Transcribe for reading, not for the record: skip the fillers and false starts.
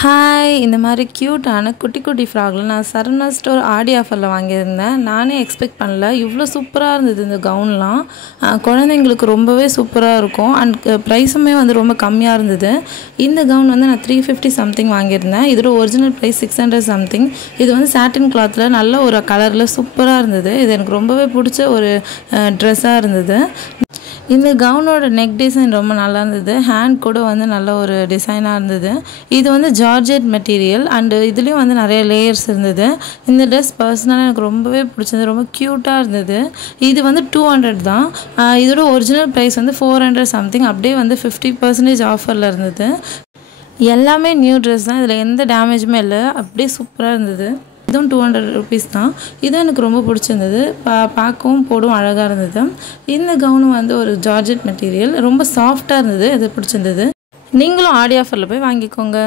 Hi, இந்த மாதிரி க்யூட்டான குட்டி குட்டி ஃப்ராக்ல நான் சரவணா ஸ்டோர் ஆடி ஆஃபரில் வாங்கியிருந்தேன். நானே எக்ஸ்பெக்ட் பண்ணல, இவ்வளோ சூப்பராக இருந்தது இந்த கவுன்லாம். குழந்தைங்களுக்கு ரொம்பவே சூப்பராக இருக்கும். அண்ட் ப்ரைஸுமே வந்து ரொம்ப கம்மியாக இருந்தது. இந்த கவுன் வந்து நான் 350 சம்திங் வாங்கியிருந்தேன். இதோட ஒரிஜினல் ப்ரைஸ் 600 சம்திங். இது வந்து சாட்டின் கிளாத்தில் நல்ல ஒரு கலரில் சூப்பராக இருந்தது. இது எனக்கு ரொம்பவே பிடிச்ச ஒரு ட்ரெஸ்ஸாக இருந்தது. இந்த கவுனோட நெக் டிசைன் ரொம்ப நல்லா இருந்தது. ஹேண்ட் கூட வந்து நல்ல ஒரு டிசைனாக இருந்தது. இது வந்து ஜார்ஜெட் மெட்டீரியல் அண்டு இதுலேயும் வந்து நிறைய லேயர்ஸ் இருந்தது. இந்த ட்ரெஸ் பர்சனலாக எனக்கு ரொம்பவே பிடிச்சது. ரொம்ப க்யூட்டாக இருந்தது. இது வந்து 200 தான். இதோட ஒரிஜினல் ப்ரைஸ் வந்து 400 சம்திங். அப்படியே வந்து 50% ஆஃபரில் இருந்தது. எல்லாமே நியூ ட்ரெஸ் தான். இதில் எந்த டேமேஜுமே இல்லை. அப்படியே சூப்பராக இருந்தது. இதுவும் 200 ருபீஸ் தான். இதுவும் எனக்கு ரொம்ப பிடிச்சிருந்தது. பார்க்கவும் போடும் அழகாக இருந்தது. இந்த கவுனும் வந்து ஒரு ஜார்ஜெட் மெட்டீரியல், ரொம்ப சாஃப்டாக இருந்தது. அது பிடிச்சிருந்தது. நீங்களும் ஆடி ஆஃபரில் போய் வாங்கிக்கோங்க.